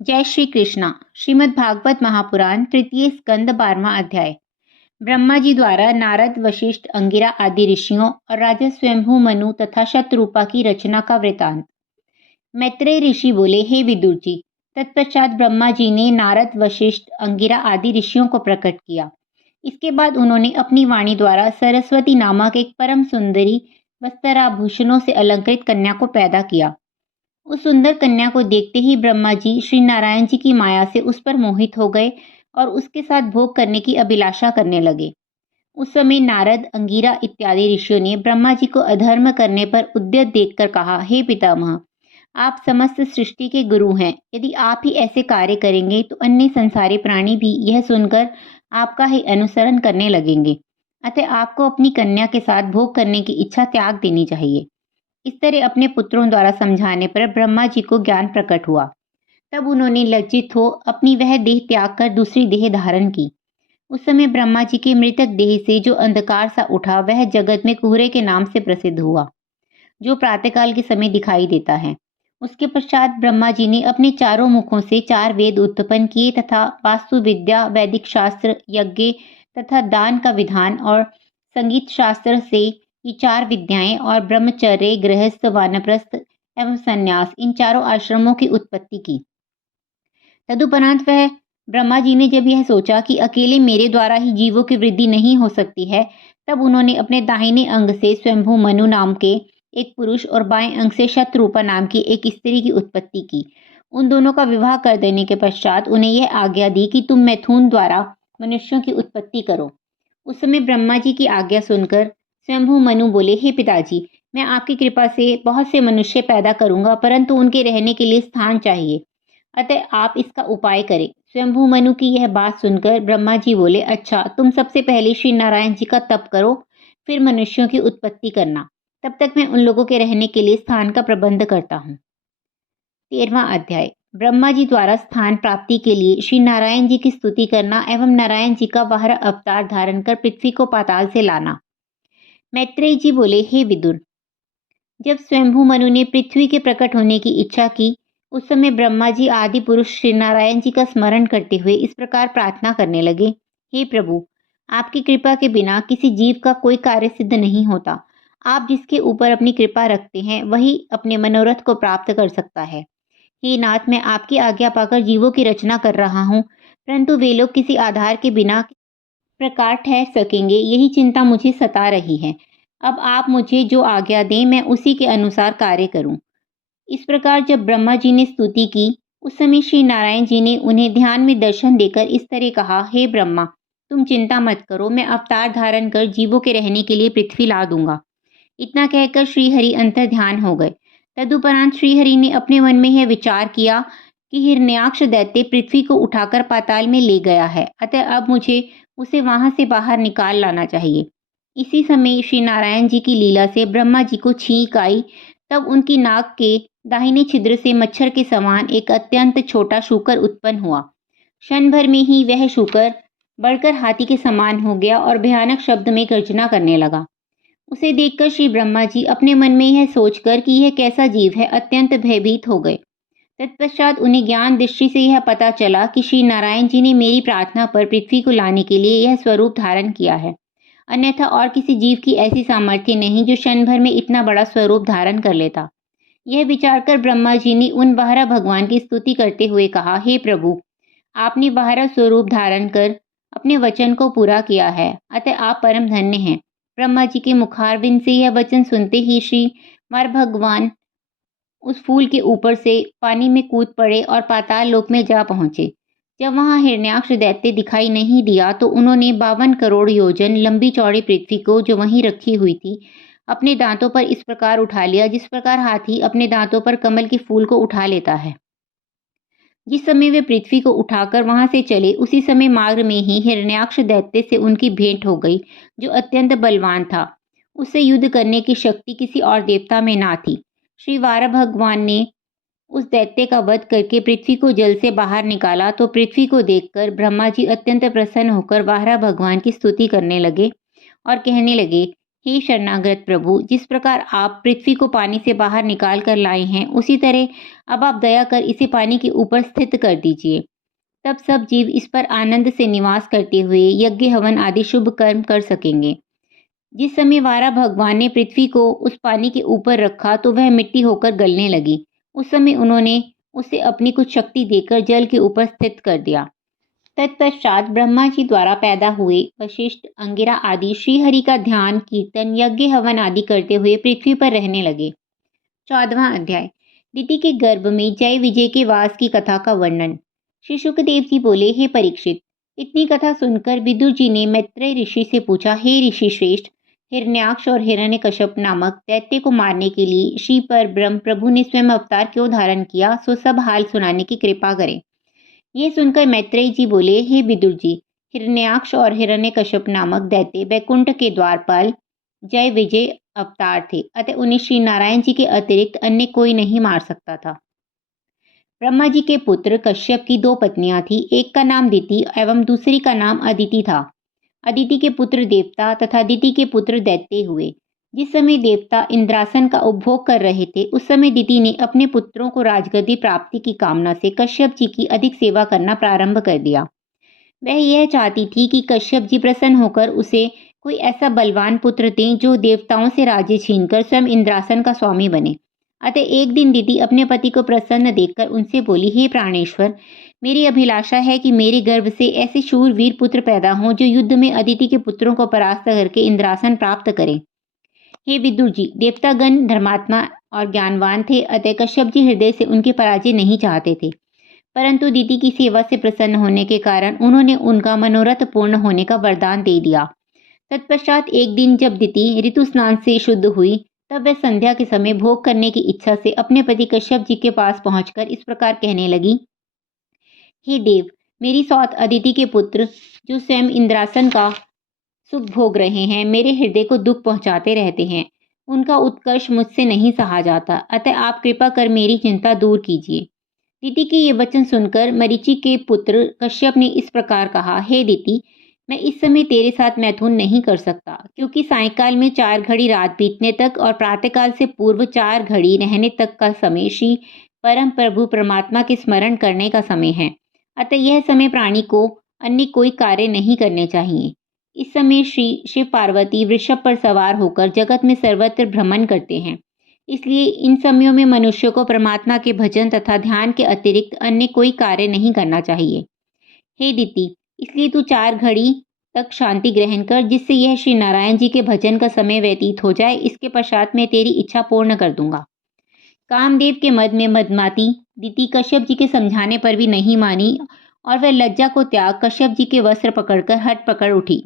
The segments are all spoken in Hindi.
जय श्री कृष्णा। श्रीमद् भागवत महापुराण तृतीय स्कंद 12वां अध्याय। ब्रह्मा जी द्वारा नारद, वशिष्ठ, अंगिरा आदि ऋषियों और राजा स्वयंभू मनु तथा शतरूपा की रचना का वृतांत। मैत्रेय ऋषि बोले, हे विदुर जी, तत्पश्चात ब्रह्मा जी ने नारद, वशिष्ठ, अंगिरा आदि ऋषियों को प्रकट किया। इसके बाद उन्होंने अपनी वाणी द्वारा सरस्वती नामक एक परम सुंदरी वस्त्राभूषणों से अलंकृत कन्या को पैदा किया। उस सुंदर कन्या को देखते ही ब्रह्मा जी श्री नारायण जी की माया से उस पर मोहित हो गए और उसके साथ भोग करने की अभिलाषा करने लगे। उस समय नारद, अंगिरा इत्यादि ऋषियों ने ब्रह्मा जी को अधर्म करने पर उद्यत देखकर कहा, हे पितामह, आप समस्त सृष्टि के गुरु हैं। यदि आप ही ऐसे कार्य करेंगे तो अन्य संसारी प्राणी भी यह सुनकर आपका ही अनुसरण करने लगेंगे। अतः आपको अपनी कन्या के साथ भोग करने की इच्छा त्याग देनी चाहिए। इस तरह अपने पुत्रों द्वारा समझाने पर ब्रह्मा जी को ज्ञान प्रकट हुआ। तब उन्होंने लज्जित हो अपनी वह देह त्याग कर दूसरी देह धारण की। उस समय ब्रह्मा जी के मृतक देह से जो अंधकार सा उठा वह जगत में कुहरे के नाम से प्रसिद्ध हुआ, जो प्रातःकाल के समय दिखाई देता है। उसके पश्चात ब्रह्मा जी ने अपने चारों मुखों से 4 वेद उत्पन्न किए तथा वास्तु विद्या, वैदिक शास्त्र, यज्ञ तथा दान का विधान और संगीत शास्त्र से ये 4 विद्याएं और ब्रह्मचर्य, गृहस्थ, वानप्रस्थ एवं संन्यास इन चारों आश्रमों की उत्पत्ति की। तदुपरांत वह ब्रह्मा जी ने जब यह सोचा कि अकेले मेरे द्वारा ही जीवों की वृद्धि नहीं हो सकती है, तब उन्होंने अपने दाहिने अंग से स्वयंभू मनु नाम के एक पुरुष और बाएं अंग से शतरूपा नाम की एक स्त्री की उत्पत्ति की। उन दोनों का विवाह कर देने के पश्चात उन्हें यह आज्ञा दी कि तुम मैथुन द्वारा मनुष्यों की उत्पत्ति करो। उस समय ब्रह्मा जी की आज्ञा सुनकर स्वयंभू मनु बोले, हे पिताजी, मैं आपकी कृपा से बहुत से मनुष्य पैदा करूंगा, परंतु उनके रहने के लिए स्थान चाहिए, अतः आप इसका उपाय करें। स्वयंभू मनु की यह बात सुनकर ब्रह्मा जी बोले, अच्छा, तुम सबसे पहले श्री नारायण जी का तप करो, फिर मनुष्यों की उत्पत्ति करना। तब तक मैं उन लोगों के रहने के लिए स्थान का प्रबंध करता हूँ। 13वां अध्याय। ब्रह्मा जी द्वारा स्थान प्राप्ति के लिए श्री नारायण जी की स्तुति करना एवं नारायण जी का बाहर अवतार धारण कर पृथ्वी को पाताल से लाना। मैत्रेय जी बोले, हे विदुर, जब स्वयंभू मनु ने पृथ्वी के प्रकट होने की इच्छा की, उस समय ब्रह्मा जी आदि पुरुष श्री नारायण जी का स्मरण करते हुए इस प्रकार प्रार्थना करने लगे, हे प्रभु, आपकी कृपा के बिना किसी जीव का कोई कार्य सिद्ध नहीं होता। आप जिसके ऊपर अपनी कृपा रखते हैं वही अपने मनोरथ को प्राप्त कर सकता है। हे नाथ, मैं आपकी आज्ञा पाकर जीवों की रचना कर रहा हूँ, परंतु वे लोग किसी आधार के बिना किस प्रकार ठहर सकेंगे, यही चिंता मुझे सता रही है। अब आप मुझे जो आज्ञा दें मैं उसी के अनुसार कार्य करूं। इस प्रकार जब ब्रह्मा जी ने स्तुति की, उस समय श्री नारायण जी ने उन्हें ध्यान में दर्शन देकर इस तरह कहा, हे ब्रह्मा, तुम चिंता मत करो, मैं अवतार धारण कर जीवों के रहने के लिए पृथ्वी ला दूंगा। इतना कहकर श्रीहरि अंतर ध्यान हो गए। तदुपरांत श्रीहरि ने अपने मन में यह विचार किया कि हिरण्याक्ष दैत्य पृथ्वी को उठाकर पाताल में ले गया है, अतः अब मुझे उसे वहां से बाहर निकाल लाना चाहिए। इसी समय श्री नारायण जी की लीला से ब्रह्मा जी को छींक आई। तब उनकी नाक के दाहिने छिद्र से मच्छर के समान एक अत्यंत छोटा शूकर उत्पन्न हुआ। क्षण भर में ही वह शूकर बढ़कर हाथी के समान हो गया और भयानक शब्द में गर्जना करने लगा। उसे देखकर श्री ब्रह्मा जी अपने मन में यह सोचकर कि यह कैसा जीव है, अत्यंत भयभीत हो गए। तत्पश्चात उन्हें ज्ञान दृष्टि से यह पता चला कि श्री नारायण जी ने मेरी प्रार्थना पर पृथ्वी को लाने के लिए यह स्वरूप धारण किया है, अन्यथा और किसी जीव की ऐसी सामर्थ्य नहीं जो क्षण भर में इतना बड़ा स्वरूप धारण कर लेता। यह विचार कर ब्रह्मा जी ने उन बारह भगवान की स्तुति करते हुए कहा, हे प्रभु, आपने बारह स्वरूप धारण कर अपने वचन को पूरा किया है, अतः आप परम धन्य हैं। ब्रह्मा जी के मुखारविंद से यह वचन सुनते ही श्री मार भगवान उस फूल के ऊपर से पानी में कूद पड़े और पाताल लोक में जा पहुंचे। जब वहां हिरण्याक्ष दैत्य दिखाई नहीं दिया तो उन्होंने 52 करोड़ योजन लंबी चौड़ी पृथ्वी को, जो वहीं रखी हुई थी, अपने दांतों पर इस प्रकार उठा लिया जिस प्रकार हाथी अपने दांतों पर कमल के फूल को उठा लेता है। जिस समय वे पृथ्वी को उठाकर वहां से चले, उसी समय मार्ग में ही हिरण्याक्ष दैत्य से उनकी भेंट हो गई, जो अत्यंत बलवान था। उससे युद्ध करने की शक्ति किसी और देवता में ना थी। श्री वार भगवान ने उस दैत्य का वध करके पृथ्वी को जल से बाहर निकाला तो पृथ्वी को देखकर ब्रह्मा जी अत्यंत प्रसन्न होकर वारा भगवान की स्तुति करने लगे और कहने लगे, हे शरणागत प्रभु, जिस प्रकार आप पृथ्वी को पानी से बाहर निकाल कर लाए हैं, उसी तरह अब आप दया कर इसे पानी के ऊपर स्थित कर दीजिए। तब सब जीव इस पर आनंद से निवास करते हुए यज्ञ हवन आदि शुभ कर्म कर सकेंगे। जिस समय वारा भगवान ने पृथ्वी को उस पानी के ऊपर रखा तो वह मिट्टी होकर गलने लगी। उस समय उन्होंने उसे अपनी कुछ शक्ति देकर जल के ऊपर स्थित कर दिया। तत्पश्चात ब्रह्मा जी द्वारा पैदा हुए वशिष्ठ, अंगिरा आदि श्रीहरि का ध्यान, कीर्तन, यज्ञ हवन आदि करते हुए पृथ्वी पर रहने लगे। 14वां अध्याय। दिति के गर्भ में जय विजय के वास की कथा का वर्णन। श्री शुकदेव जी बोले, हे परीक्षित, इतनी कथा सुनकर विदुर जी ने मैत्रेय ऋषि से पूछा, हे ऋषि श्रेष्ठ, हिरण्याक्ष और हिरण्यकश्यप नामक दैत्य को मारने के लिए श्री पर ब्रह्म प्रभु ने स्वयं अवतार क्यों धारण किया, सो सब हाल सुनाने की कृपा करें। ये सुनकर मैत्रेय जी बोले, हे विदुर जी, हिरण्याक्ष और हिरण्यकश्यप नामक दैत्य बैकुंठ के द्वारपाल जय विजय अवतार थे, अतः उन्हें श्री नारायण जी के अतिरिक्त अन्य कोई नहीं मार सकता था। ब्रह्मा जी के पुत्र कश्यप की 2 पत्नियां थी, एक का नाम दिति एवं दूसरी का नाम अदिति था। अदिति के पुत्र देवता तथा दिति के पुत्र दैत्य हुए। जिस समय देवता इंद्रासन का उपभोग कर रहे थे, उस समय दिति ने अपने पुत्रों को राजगद्दी प्राप्ति की कामना से कश्यप जी की अधिक सेवा करना प्रारंभ कर दिया। वह यह चाहती थी कि कश्यप जी प्रसन्न होकर उसे कोई ऐसा बलवान पुत्र दें जो देवताओं से राज्य छीनकर स्वयं इंद्रासन का स्वामी बने। अतः एक दिन दिति अपने पति को प्रसन्न देखकर उनसे बोली, हे प्राणेश्वर, मेरी अभिलाषा है कि मेरे गर्भ से ऐसे शूरवीर पुत्र पैदा हों जो युद्ध में अदिति के पुत्रों को परास्त करके इंद्रासन प्राप्त करें। हे विदुर जी, देवतागण धर्मात्मा और ज्ञानवान थे, अतः कश्यप जी हृदय से उनके पराजय नहीं चाहते थे, परंतु दिति की सेवा से प्रसन्न होने के कारण उन्होंने उनका मनोरथ पूर्ण होने का वरदान दे दिया। तत्पश्चात एक दिन जब दिति ऋतु स्नान से शुद्ध हुई, तब वह संध्या के समय भोग करने की इच्छा से अपने पति कश्यप जी के पास पहुंचकर इस प्रकार कहने लगी, हे देव, मेरी सौत अदिति के पुत्र जो स्वयं इंद्रासन का सुख भोग रहे हैं, मेरे हृदय को दुख पहुंचाते रहते हैं। उनका उत्कर्ष मुझसे नहीं सहा जाता, अतः आप कृपा कर मेरी चिंता दूर कीजिए। दिति के ये वचन सुनकर मरीचि के पुत्र कश्यप ने इस प्रकार कहा, हे दिति, मैं इस समय तेरे साथ मैथुन नहीं कर सकता, क्योंकि सायंकाल में 4 घड़ी रात बीतने तक और प्रातःकाल से पूर्व 4 घड़ी रहने तक का समय श्री परम प्रभु परमात्मा के स्मरण करने का समय है। अतः यह समय प्राणी को अन्य कोई कार्य नहीं करने चाहिए। इस समय श्री शिव पार्वती वृषभ पर सवार होकर जगत में सर्वत्र भ्रमण करते हैं, इसलिए इन समयों में मनुष्य को परमात्मा के भजन तथा ध्यान के अतिरिक्त अन्य कोई कार्य नहीं करना चाहिए। हे दिति, इसलिए तू 4 घड़ी तक शांति ग्रहण कर, जिससे यह श्री नारायण जी के भजन का समय व्यतीत हो जाए। इसके पश्चात मैं तेरी इच्छा पूर्ण कर दूंगा। कामदेव के मद में मदमाती दिति कश्यप जी के समझाने पर भी नहीं मानी और वह लज्जा को त्याग कश्यप जी के वस्त्र पकड़कर हट पकड़ उठी।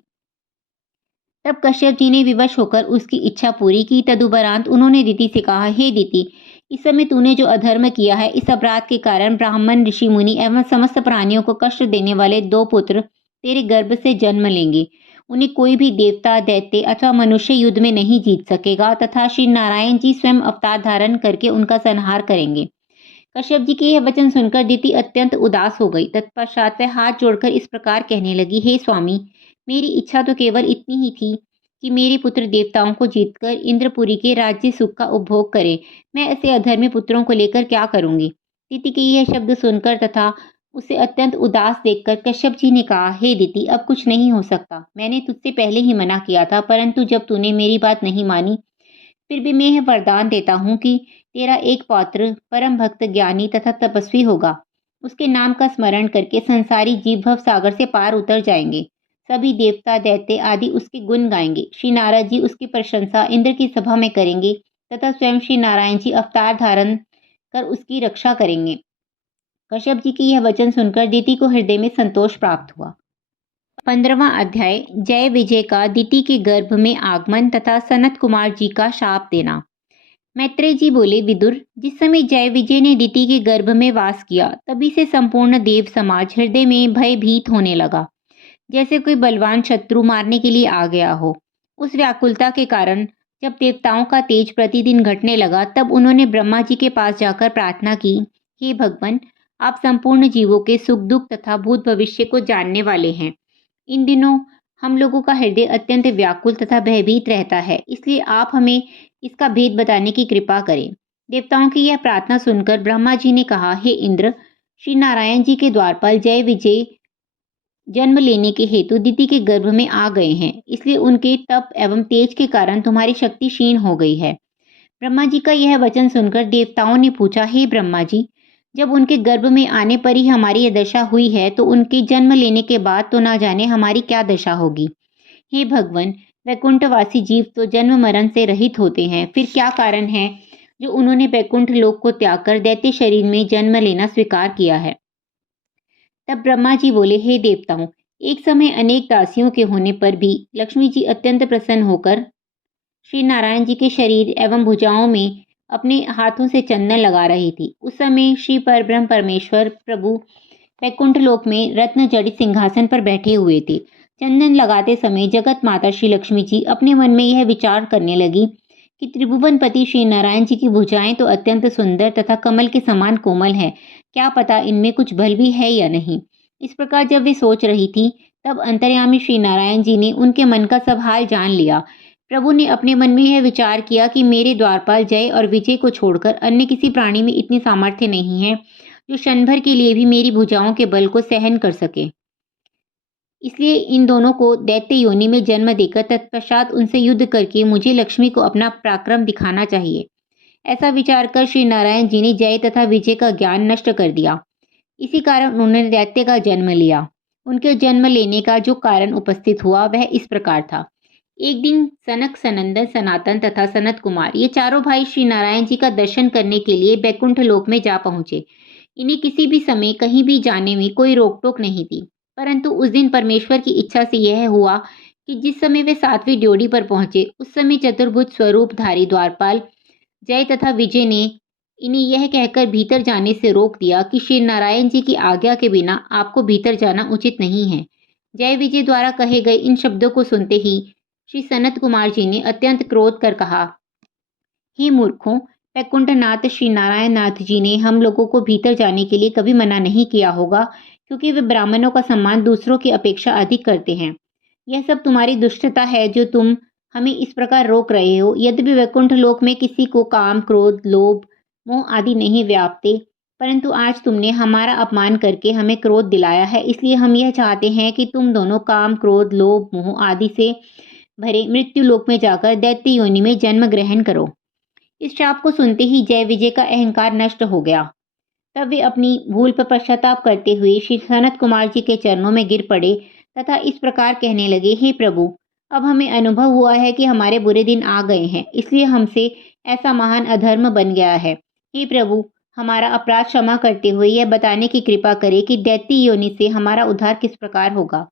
तब कश्यप जी ने विवश होकर उसकी इच्छा पूरी की। तदुपरांत उन्होंने दिति से कहा, हे दिति, इस समय तूने जो अधर्म किया है, इस अपराध के कारण ब्राह्मण, ऋषि मुनि एवं समस्त प्राणियों को कष्ट देने वाले 2 पुत्र तेरे गर्भ से जन्म लेंगे। उन्हें कोई भी देवता, दैत्य अथवा मनुष्य युद्ध में नहीं जीत सकेगा तथा श्री नारायण जी स्वयं अवतार धारण करके उनका संहार करेंगे। कश्यप जी के यह वचन सुनकर दिति अत्यंत उदास हो गई। तत्पश्चात वह हाथ जोड़कर इस प्रकार कहने लगी, हे स्वामी, मेरी इच्छा तो केवल इतनी ही थी कि मेरे पुत्र देवताओं को जीतकर इंद्रपुरी के राज्य सुख का उपभोग करे। मैं ऐसे अधर्मी पुत्रों को लेकर क्या करूंगी। दिति के यह शब्द सुनकर तथा उसे अत्यंत उदास देखकर कश्यप जी ने कहा, हे दिति, अब कुछ नहीं हो सकता। मैंने तुझसे पहले ही मना किया था, परंतु जब तूने मेरी बात नहीं मानी, फिर भी मैं यह वरदान देता हूँ कि तेरा एक पौत्र परम भक्त, ज्ञानी तथा तपस्वी होगा। उसके नाम का स्मरण करके संसारी जीव भव सागर से पार उतर जाएंगे। सभी देवता, दैत्य आदि उसके गुण गाएंगे। श्री नारद जी उसकी प्रशंसा इंद्र की सभा में करेंगे तथा स्वयं श्री नारायण जी अवतार धारण कर उसकी रक्षा करेंगे। कश्यप जी की यह वचन सुनकर दिति को हृदय में संतोष प्राप्त हुआ। 15वां अध्याय। जय विजय का दिति के गर्भ में आगमन तथा सनत कुमार जी का शाप देना। मैत्रेय जी बोले, विदुर, जिस समय जय विजय ने दिति के गर्भ में वास किया, तभी से संपूर्ण देव समाज हृदय में भयभीत होने लगा, जैसे कोई बलवान शत्रु मारने के लिए आ गया हो। उस व्याकुलता के कारण जब देवताओं का तेज प्रतिदिन घटने लगा, तब उन्होंने ब्रह्मा जी के पास जाकर प्रार्थना की, हे भगवान, आप संपूर्ण जीवों के सुख दुख तथा भूत भविष्य को जानने वाले हैं। इन दिनों हम लोगों का हृदय अत्यंत व्याकुल तथा भयभीत रहता है, इसलिए आप हमें इसका भेद बताने की कृपा करें। देवताओं की यह प्रार्थना सुनकर ब्रह्मा जी ने कहा, हे इंद्र, श्री नारायण जी के द्वारपाल जय विजय जन्म लेने के हेतु दिति के गर्भ में आ गए हैं, इसलिए उनके तप एवं तेज के कारण तुम्हारी शक्ति क्षीण हो गई है। ब्रह्मा जी का यह वचन सुनकर देवताओं ने पूछा, हे ब्रह्मा जी, जब उनके गर्भ में आने पर ही हमारी यह दशा हुई है, तो उनके जन्म लेने के बाद तो ना जाने हमारी क्या दशा होगी। हे भगवान, वैकुंठवासी जीव तो जन्म मरण से रहित होते हैं, फिर क्या कारण है जो उन्होंने वैकुंठ लोक को त्याग कर दैत्य शरीर में जन्म लेना स्वीकार किया है। तब ब्रह्मा जी बोले, हे देवताओं, एक समय अनेक दासियों के होने पर भी लक्ष्मी जी अत्यंत प्रसन्न होकर श्री नारायण जी के शरीर एवं भुजाओं में अपने हाथों से चंदन लगा रही थी। उस समय श्री परब्रह्म परमेश्वर प्रभु वैकुंठ लोक में रत्न जड़ित सिंहासन पर बैठे हुए थे। चंदन लगाते समय जगत माता श्री लक्ष्मी जी अपने मन में यह विचार करने लगी कि त्रिभुवनपति श्री नारायण जी की भुजाएं तो अत्यंत सुंदर तथा कमल के समान कोमल है, क्या पता इनमें कुछ बल भी है या नहीं। इस प्रकार जब वे सोच रही थी, तब अंतर्यामी श्री नारायण जी ने उनके मन का सब हाल जान लिया। प्रभु ने अपने मन में यह विचार किया कि मेरे द्वारपाल जय और विजय को छोड़कर अन्य किसी प्राणी में इतनी सामर्थ्य नहीं है जो क्षण भर के लिए भी मेरी भुजाओं के बल को सहन कर सके। इसलिए इन दोनों को दैत्य योनि में जन्म देकर तत्पश्चात उनसे युद्ध करके मुझे लक्ष्मी को अपना पराक्रम दिखाना चाहिए। ऐसा विचार कर श्री नारायण जी ने जय तथा विजय का ज्ञान नष्ट कर दिया। इसी कारण उन्होंने दैत्य का जन्म लिया। उनके जन्म लेने का जो कारण उपस्थित हुआ वह इस प्रकार था। एक दिन सनक, सनंदन, सनातन तथा सनत कुमार ये चारों भाई श्री नारायण जी का दर्शन करने के लिए बैकुंठ लोक में जा पहुंचे। इन्हें किसी भी समय कहीं भी जाने में कोई रोक टोक नहीं थी, परंतु उस दिन परमेश्वर की इच्छा से यह हुआ कि जिस समय वे 7वीं ड्योढ़ी पर पहुंचे, उस समय चतुर्भुज स्वरूपधारी द्वारपाल जय तथा विजय ने इन्हें यह कहकर भीतर जाने से रोक दिया कि श्री नारायण जी की आज्ञा के बिना आपको भीतर जाना उचित नहीं है। जय विजय द्वारा कहे गए इन शब्दों को सुनते ही श्री सनत कुमार जी ने अत्यंत क्रोध कर कहा, हे मूर्खों, वैकुंठनाथ श्री नारायण नाथ जी ने हम लोगों को भीतर जाने के लिए कभी मना नहीं किया होगा, क्योंकि वे ब्राह्मणों का सम्मान दूसरों की अपेक्षा अधिक करते हैं। यह सब तुम्हारी दुष्टता है जो तुम हमें इस प्रकार रोक रहे हो। यद्यपि वैकुंठ लोक में किसी को काम, क्रोध, लोभ, मोह आदि नहीं व्यापते, परंतु आज तुमने हमारा अपमान करके हमें क्रोध दिलाया है, इसलिए हम यह चाहते हैं कि तुम दोनों काम, क्रोध, लोभ, मोह आदि से भरे मृत्यु लोक में जाकर दैत्य योनि में जन्म ग्रहण करो। इस शाप को सुनते ही जय विजय का अहंकार नष्ट हो गया। तब वे अपनी भूल पर पश्चाताप करते हुए श्री सनत कुमार जी के चरणों में गिर पड़े तथा इस प्रकार कहने लगे, हे प्रभु, अब हमें अनुभव हुआ है कि हमारे बुरे दिन आ गए हैं, इसलिए हमसे ऐसा महान अधर्म बन गया है। हे प्रभु, हमारा अपराध क्षमा करते हुए यह बताने की कृपा करें कि दैत्य योनि से हमारा उद्धार किस प्रकार होगा।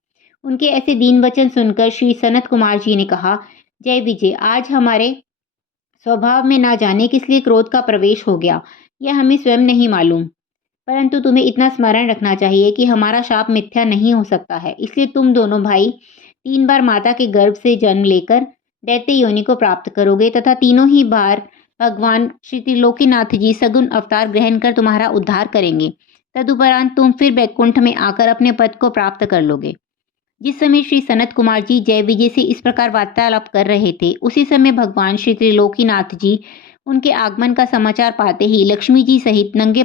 उनके ऐसे दीन वचन सुनकर श्री सनत कुमार जी ने कहा, जय विजय, आज हमारे स्वभाव में ना जाने किस लिए क्रोध का प्रवेश हो गया, यह हमें स्वयं नहीं मालूम, परंतु तुम्हें इतना स्मरण रखना चाहिए कि हमारा शाप मिथ्या नहीं हो सकता है। इसलिए तुम दोनों भाई 3 बार माता के गर्भ से जन्म लेकर दैत्य योनि को प्राप्त करोगे तथा तीनों ही बार भगवान श्री त्रिलोकीनाथ जी सगुण अवतार ग्रहण कर तुम्हारा उद्धार करेंगे। तदुपरांत तुम फिर बैकुंठ में आकर अपने पद को प्राप्त कर लोगे। जिस समय श्री सनत कुमार जी जय विजय से इस प्रकार वार्तालाप कर रहे थे, उसी समय भगवान श्री त्रिलोकीनाथ जी उनके आगमन का समाचार पाते ही लक्ष्मी जी सहित नंगे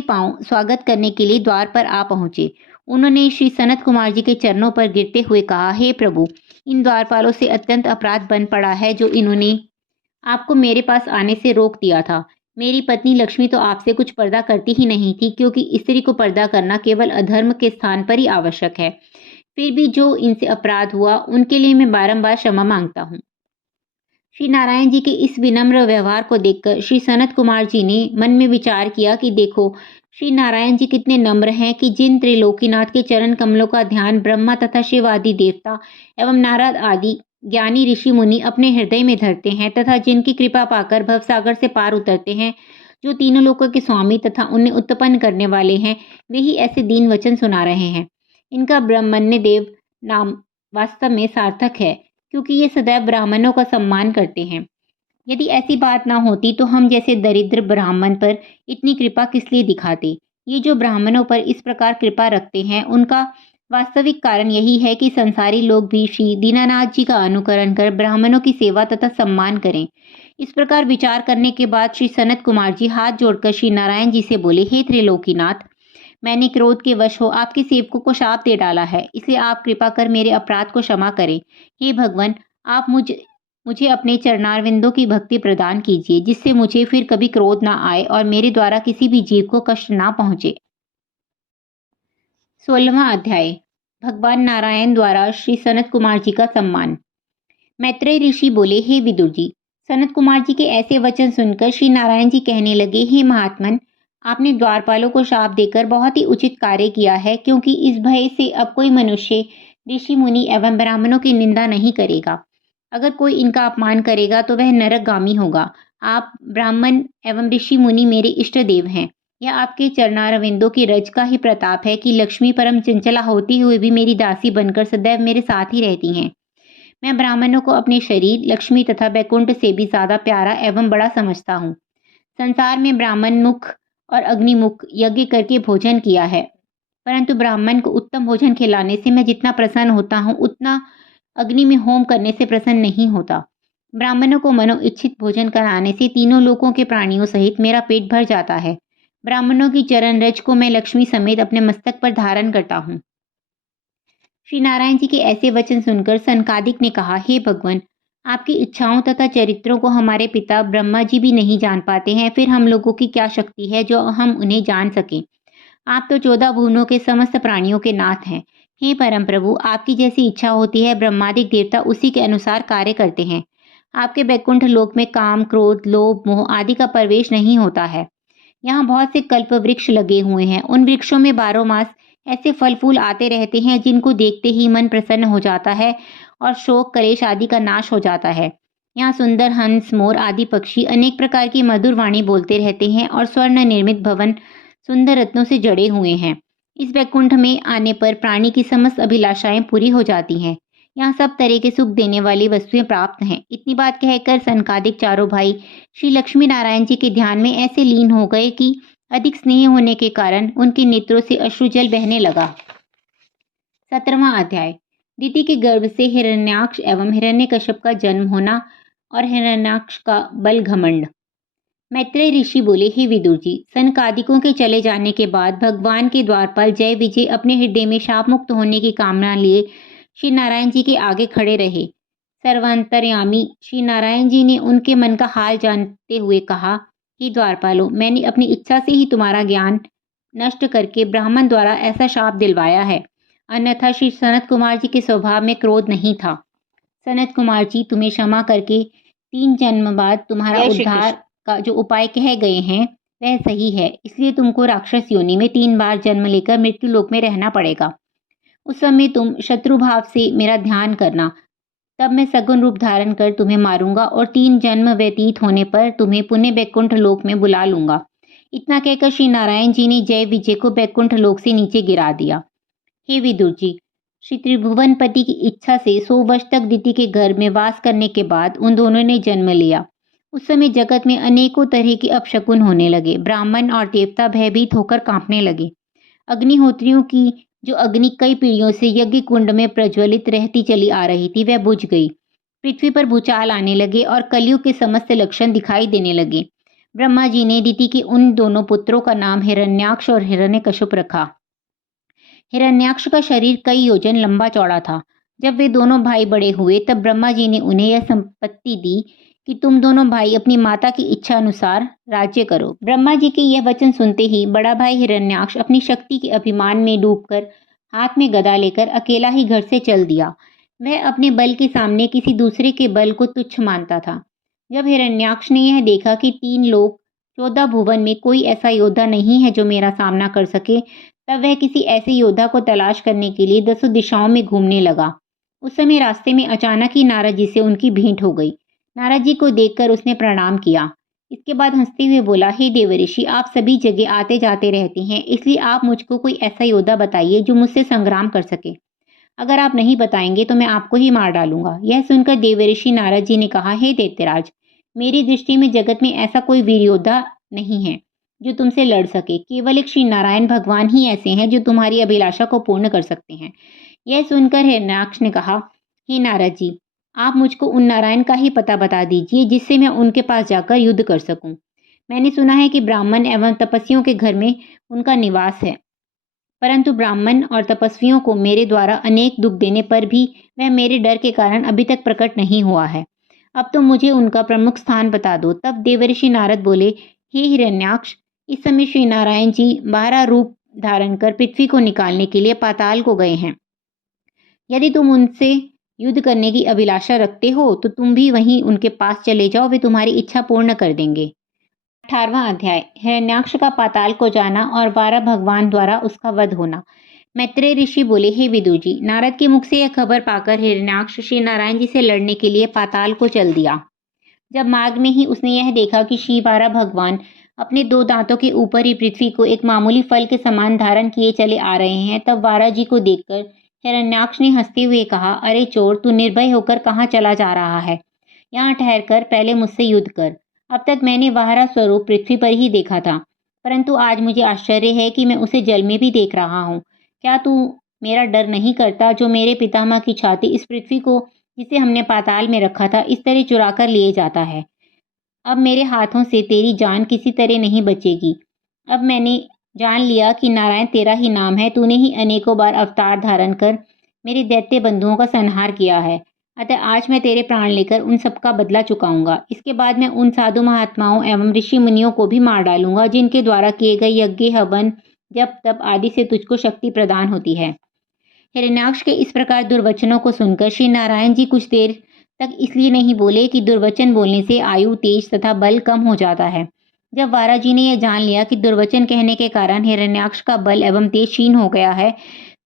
पांव स्वागत करने के लिए द्वार पर आ पहुंचे। उन्होंने श्री सनत कुमार जी के चरणों पर गिरते हुए कहा, हे प्रभु, इन द्वारपालों से अत्यंत अपराध बन पड़ा है जो इन्होंने आपको मेरे पास आने से रोक दिया था। मेरी पत्नी लक्ष्मी तो आपसे कुछ पर्दा करती ही नहीं थी, क्योंकि स्त्री को पर्दा करना केवल अधर्म के स्थान पर ही आवश्यक है। फिर भी जो इनसे अपराध हुआ उनके लिए मैं बारंबार क्षमा मांगता हूँ। श्री नारायण जी के इस विनम्र व्यवहार को देखकर श्री सनत कुमार जी ने मन में विचार किया कि देखो, श्री नारायण जी कितने नम्र हैं कि जिन त्रिलोकीनाथ के चरण कमलों का ध्यान ब्रह्मा तथा शिव आदि देवता एवं नारद आदि ज्ञानी ऋषि मुनि अपने हृदय में धरते हैं तथा जिनकी कृपा पाकर भवसागर से पार उतरते हैं, जो तीनों लोकों के स्वामी तथा उन्हें उत्पन्न करने वाले हैं, वे ही ऐसे दीन वचन सुना रहे हैं। इनका ब्रह्मण्य देव नाम वास्तव में सार्थक है, क्योंकि ये सदैव ब्राह्मणों का सम्मान करते हैं। यदि ऐसी बात ना होती तो हम जैसे दरिद्र ब्राह्मण पर इतनी कृपा किस लिए दिखाते। ये जो ब्राह्मणों पर इस प्रकार कृपा रखते हैं, उनका वास्तविक कारण यही है कि संसारी लोग भी श्री दीनानाथ जी का अनुकरण कर ब्राह्मणों की सेवा तथा सम्मान करें। इस प्रकार विचार करने के बाद श्री सनत कुमार जी हाथ जोड़कर श्री नारायण जी से बोले, हे त्रिलोकीनाथ, मैंने क्रोध के वश हो आपके सेवकों को शाप दे डाला है, इसलिए आप कृपा कर मेरे अपराध को क्षमा करें। हे भगवान, आप मुझे अपने चरणारविंदों की भक्ति प्रदान कीजिए, जिससे मुझे फिर कभी क्रोध ना आए और मेरे द्वारा किसी भी जीव को कष्ट ना पहुंचे। 16वां अध्याय। भगवान नारायण द्वारा श्री सनत कुमार जी का सम्मान। मैत्रेय ऋषि बोले, हे विदुर जी, सनत कुमार जी के ऐसे वचन सुनकर श्री नारायण जी कहने लगे, हे महात्मन, आपने द्वारपालों को शाप देकर बहुत ही उचित कार्य किया है, क्योंकि इस भय से अब कोई मनुष्य ऋषि मुनि एवं ब्राह्मणों की निंदा नहीं करेगा। अगर कोई इनका अपमान करेगा तो वह नरकगामी होगा। आप ब्राह्मण एवं ऋषि मुनि मेरे इष्ट देव हैं। यह आपके चरणारविंदों की रज का ही प्रताप है कि लक्ष्मी परम चंचला होती हुए भी मेरी दासी बनकर सदैव मेरे साथ ही रहती हैं। मैं ब्राह्मणों को अपने शरीर, लक्ष्मी तथा बैकुंठ से भी ज्यादा प्यारा एवं बड़ा समझता हूँ। संसार में ब्राह्मण मुख और अग्निमुख यज्ञ करके भोजन किया है, परंतु ब्राह्मण को उत्तम भोजन खिलाने से मैं जितना प्रसन्न होता हूँ, उतना अग्नि में होम करने से प्रसन्न नहीं होता। ब्राह्मणों को मनो इच्छित भोजन कराने से तीनों लोकों के प्राणियों सहित मेरा पेट भर जाता है। ब्राह्मणों की चरण रज को मैं लक्ष्मी समेत अपने मस्तक पर धारण करता हूँ। श्री नारायण जी के ऐसे वचन सुनकर सनकादिक ने कहा, हे भगवान, आपकी इच्छाओं तथा चरित्रों को हमारे पिता ब्रह्मा जी भी नहीं जान पाते हैं, फिर हम लोगों की क्या शक्ति है जो हम उन्हें जान सकें। आप तो 14 भुवनों के समस्त प्राणियों के नाथ हैं। हे परम प्रभु, आपकी जैसी इच्छा होती है, ब्रह्मादिक देवता उसी के अनुसार कार्य करते हैं। आपके बैकुंठ लोक में काम, क्रोध, लोभ, मोह आदि का प्रवेश नहीं होता है। यहाँ बहुत से कल्प वृक्ष लगे हुए हैं। उन वृक्षों में 12 मास ऐसे फल फूल आते रहते हैं जिनको देखते ही मन प्रसन्न हो जाता है और शोक कलेश आदि का नाश हो जाता है। यहाँ सुंदर हंस, मोर आदि पक्षी अनेक प्रकार की मधुर वाणी बोलते रहते हैं और स्वर्ण निर्मित भवन सुंदर रत्नों से जड़े हुए हैं। इस वैकुंठ में आने पर प्राणी की समस्त अभिलाषाएं पूरी हो जाती हैं। यहाँ सब तरह के सुख देने वाली वस्तुएं प्राप्त हैं। इतनी बात कहकर सनकादिक चारों भाई श्री लक्ष्मी नारायण जी के ध्यान में ऐसे लीन हो गए कि अधिक स्नेह होने के कारण उनके नेत्रों से अश्रुजल बहने लगा। 17वां अध्याय। दिति के गर्भ से हिरण्याक्ष एवं हिरण्यकश्यप का जन्म होना और हिरण्याक्ष का बल घमंड। मैत्रेय ऋषि बोले, हे विदुर जी, सनकादिकों के चले जाने के बाद भगवान के द्वारपाल जय विजय अपने हृदय में शाप मुक्त होने की कामना लिए श्री नारायण जी के आगे खड़े रहे। सर्वांतर्यामी श्री नारायण जी ने उनके मन का हाल जानते हुए कहा, हे द्वारपालों, मैंने अपनी इच्छा से ही तुम्हारा ज्ञान नष्ट करके ब्राह्मण द्वारा ऐसा शाप दिलवाया है, अन्यथा श्री सनत कुमार जी के स्वभाव में क्रोध नहीं था। सनत कुमार जी, तुम्हें क्षमा करके 3 जन्म बाद तुम्हारा उद्धार का जो उपाय कहे गए हैं वह सही है, इसलिए तुमको राक्षस योनि में 3 बार जन्म लेकर मृत्यु लोक में रहना पड़ेगा। उस समय तुम शत्रु भाव से मेरा ध्यान करना, तब मैं सगुण रूप धारण कर तुम्हें मारूंगा और 3 जन्म व्यतीत होने पर तुम्हें पुण्य बैकुंठ लोक में बुला लूंगा। इतना कहकर श्री नारायण जी ने जय विजय को बैकुंठ लोक से नीचे गिरा दिया। हे विदुर जी, श्री त्रिभुवनपति की इच्छा से 100 वर्ष तक दिति के गर्भ में वास करने के बाद उन दोनों ने जन्म लिया। उस समय जगत में अनेकों तरह के अपशकुन होने लगे। ब्राह्मण और देवता भयभीत होकर कांपने लगे। अग्निहोत्रियों की जो अग्नि कई पीढ़ियों से यज्ञ कुंड में प्रज्वलित रहती चली आ रही थी, वह बुझ गई। पृथ्वी पर भूचाल आने लगे और कलयुग के समस्त लक्षण दिखाई देने लगे। ब्रह्मा जी ने दिति के उन दोनों पुत्रों का नाम हिरण्याक्ष और हिरण्यकश्यप रखा। हिरण्याक्ष का शरीर कई योजन लंबा चौड़ा था। जब वे दोनों भाई बड़े हुए तब ब्रह्मा जी ने उन्हें यह संपत्ति दी कि तुम दोनों भाई अपनी माता की इच्छा अनुसार राज्य करो। ब्रह्मा जी के यह वचन सुनते ही बड़ा भाई हिरण्याक्ष अपनी शक्ति के अभिमान में डूबकर हाथ में गदा लेकर अकेला ही घर से चल दिया। वह अपने बल के सामने किसी दूसरे के बल को तुच्छ मानता था। जब हिरण्याक्ष ने यह देखा कि 3 लोक 14 भुवन में कोई ऐसा योद्धा नहीं है जो मेरा सामना कर सके, तब वह किसी ऐसे योद्धा को तलाश करने के लिए 10 दिशाओं में घूमने लगा। उस समय रास्ते में अचानक ही नारद जी से उनकी भेंट हो गई। नारद जी को देखकर उसने प्रणाम किया। इसके बाद हंसते हुए बोला, हे देवऋषि, आप सभी जगह आते जाते रहते हैं, इसलिए आप मुझको कोई ऐसा योद्धा बताइए जो मुझसे संग्राम कर सके। अगर आप नहीं बताएंगे तो मैं आपको ही मार डालूंगा। यह सुनकर देवऋषि नारद जी ने कहा, हे दैत्यराज, मेरी दृष्टि में जगत में ऐसा कोई वीर योद्धा नहीं है। जो तुमसे लड़ सके। केवल एक श्री नारायण भगवान ही ऐसे हैं जो तुम्हारी अभिलाषा को पूर्ण कर सकते हैं। यह सुनकर हिरण्याक्ष ने कहा, हे नारद जी, आप मुझको उन नारायण का ही पता बता दीजिए जिससे मैं उनके पास जाकर युद्ध कर सकूं। मैंने सुना है कि ब्राह्मण एवं तपस्वियों के घर में उनका निवास है, परंतु ब्राह्मण और तपस्वियों को मेरे द्वारा अनेक दुख देने पर भी वह मेरे डर के कारण अभी तक प्रकट नहीं हुआ है। अब तो मुझे उनका प्रमुख स्थान बता दो। तब देवर्षि नारद बोले, हे हिरण्याक्ष, इस समय श्री नारायण जी 12 रूप धारण कर पृथ्वी को निकालने के लिए पाताल को गए हैं। यदि तुम उनसे युद्ध करने की अभिलाषा रखते हो तो तुम भी वहीं उनके पास चले जाओ, वे तुम्हारी इच्छा पूर्ण कर देंगे। 18वां अध्याय, हिरण्याक्ष का पाताल को जाना और 12 भगवान द्वारा उसका वध होना। मैत्रेय ऋषि बोले, हे विदुर जी, नारद के मुख से यह खबर पाकर हिरण्याक्ष श्री नारायण जी से लड़ने के लिए पाताल को चल दिया। जब मार्ग में ही उसने यह देखा कि श्री 12 भगवान अपने 2 दांतों के ऊपर ही पृथ्वी को एक मामूली फल के समान धारण किए चले आ रहे हैं, तब 12 जी को देखकर हिरण्याक्ष ने हंसते हुए कहा, अरे चोर, तू निर्भय होकर कहाँ चला जा रहा है? यहाँ ठहरकर पहले मुझसे युद्ध कर। अब तक मैंने वाहरा स्वरूप पृथ्वी पर ही देखा था, परंतु आज मुझे आश्चर्य है कि मैं उसे जल में भी देख रहा हूँ। क्या तू मेरा डर नहीं करता, जो मेरे पितामह की छाती इस पृथ्वी को, जिसे हमने पाताल में रखा था, इस तरह चुरा कर लिए जाता है? अब मेरे हाथों से तेरी जान किसी तरह नहीं बचेगी। अब मैंने जान लिया कि नारायण तेरा ही नाम है। तूने ही अनेकों बार अवतार धारण कर मेरे दैत्य बंधुओं का संहार किया है। अतः आज मैं तेरे प्राण लेकर उन सबका बदला चुकाऊंगा। इसके बाद मैं उन साधु महात्माओं एवं ऋषि मुनियों को भी मार डालूंगा जिनके द्वारा किए गए यज्ञ, हवन, जप, तप आदि से तुझको शक्ति प्रदान होती है। हिरण्याक्ष के इस प्रकार दुर्वचनों को सुनकर श्री नारायण जी कुछ देर तक इसलिए नहीं बोले कि दुर्वचन बोलने से आयु, तेज तथा बल कम हो जाता है। जब वारा जी ने यह जान लिया कि दुर्वचन कहने के कारण हिरण्याक्ष का बल एवं तेज क्षीण हो गया है,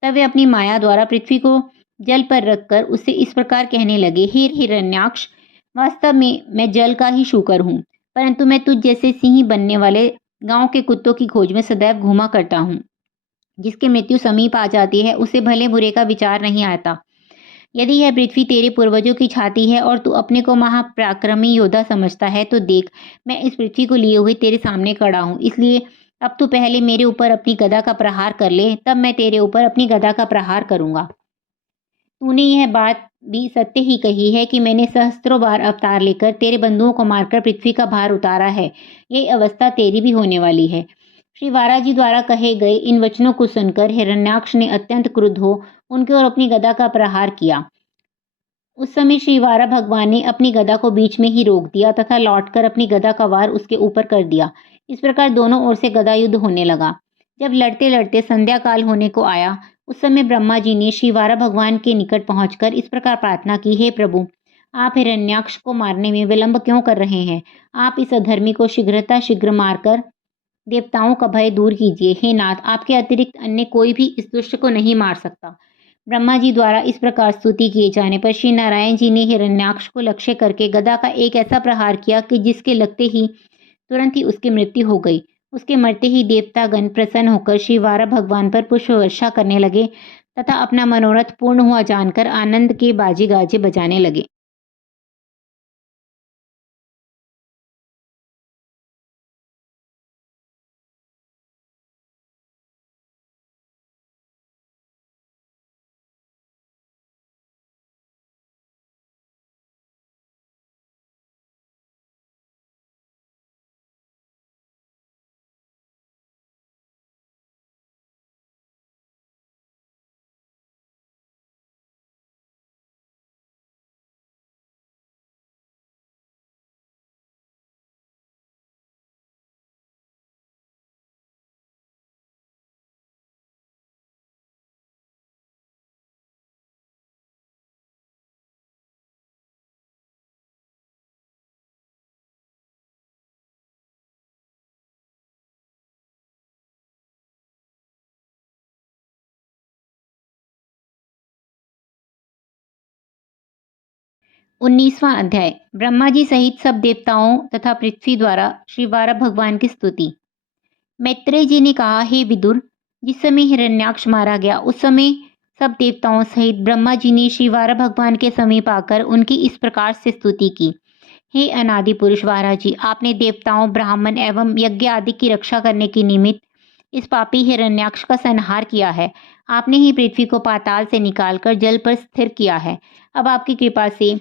तब वे अपनी माया द्वारा पृथ्वी को जल पर रखकर उससे इस प्रकार कहने लगे, हे हिरण्याक्ष, वास्तव में मैं जल का ही शूकर हूँ, परंतु मैं तुझ जैसे सिंह बनने वाले गांव के कुत्तों की खोज में सदैव घूमा करता हूँ। जिसकी मृत्यु समीप आ जाती है उसे भले बुरे का विचार नहीं आता। यदि यह पृथ्वी तेरे पूर्वजों की छाती है और तू अपने को महापराक्रमी योद्धा समझता है, तो देख, मैं इस पृथ्वी को लिए हुए तेरे सामने खड़ा हूँ। इसलिए अब तू पहले मेरे ऊपर अपनी गदा का प्रहार कर ले, तब मैं तेरे ऊपर अपनी गदा का प्रहार करूंगा। तूने यह बात भी सत्य ही कही है कि मैंने सहस्त्रों बार अवतार लेकर तेरे बंधुओं को मारकर पृथ्वी का भार उतारा है। यही अवस्था तेरी भी होने वाली है। श्री वारा जी द्वारा कहे गए इन वचनों को सुनकर हिरण्याक्ष ने अत्यंत क्रुद्ध हो उनके ओर अपनी गदा का प्रहार किया। उस समय श्री वारा भगवान ने अपनी गदा को बीच में ही रोक दिया तथा लौटकर अपनी गदा का वार उसके ऊपर कर दिया। इस प्रकार दोनों ओर से गदा युद्ध होने लगा। जब लड़ते लड़ते संध्या काल होने को आया, उस समय ब्रह्मा जी ने श्री वारा भगवान के निकट पहुंचकर इस प्रकार प्रार्थना की, हे प्रभु, आप हिरण्याक्ष को मारने में विलंब क्यों कर रहे हैं? आप इस अधर्मी को शीघ्र मारकर देवताओं का भय दूर कीजिए। हे नाथ, आपके अतिरिक्त अन्य कोई भी इस दुष्ट को नहीं मार सकता। ब्रह्मा जी द्वारा इस प्रकार स्तुति किए जाने पर श्री नारायण जी ने हिरण्याक्ष को लक्ष्य करके गदा का एक ऐसा प्रहार किया कि जिसके लगते ही तुरंत ही उसकी मृत्यु हो गई। उसके मरते ही देवतागण प्रसन्न होकर श्री वारा भगवान पर पुष्प वर्षा करने लगे तथा अपना मनोरथ पूर्ण हुआ जानकर आनंद के बाजे गाजे बजाने लगे। उन्नीसवां अध्याय, ब्रह्मा जी सहित सब देवताओं तथा पृथ्वी द्वारा श्री वारा भगवान की स्तुति। मैत्रेय जी ने कहा, हे विदुर, जिस समय हिरण्याक्ष मारा गया उस समय सब देवताओं सहित ब्रह्मा जी ने श्री वारा भगवान के समीप आकर उनकी इस प्रकार से स्तुति की, हे अनादि पुरुष वाराह जी, आपने देवताओं, ब्राह्मण एवं यज्ञ आदि की रक्षा करने के निमित्त इस पापी हिरण्याक्ष का संहार किया है। आपने ही पृथ्वी को पाताल से निकालकर जल पर स्थिर किया है। अब आपकी कृपा से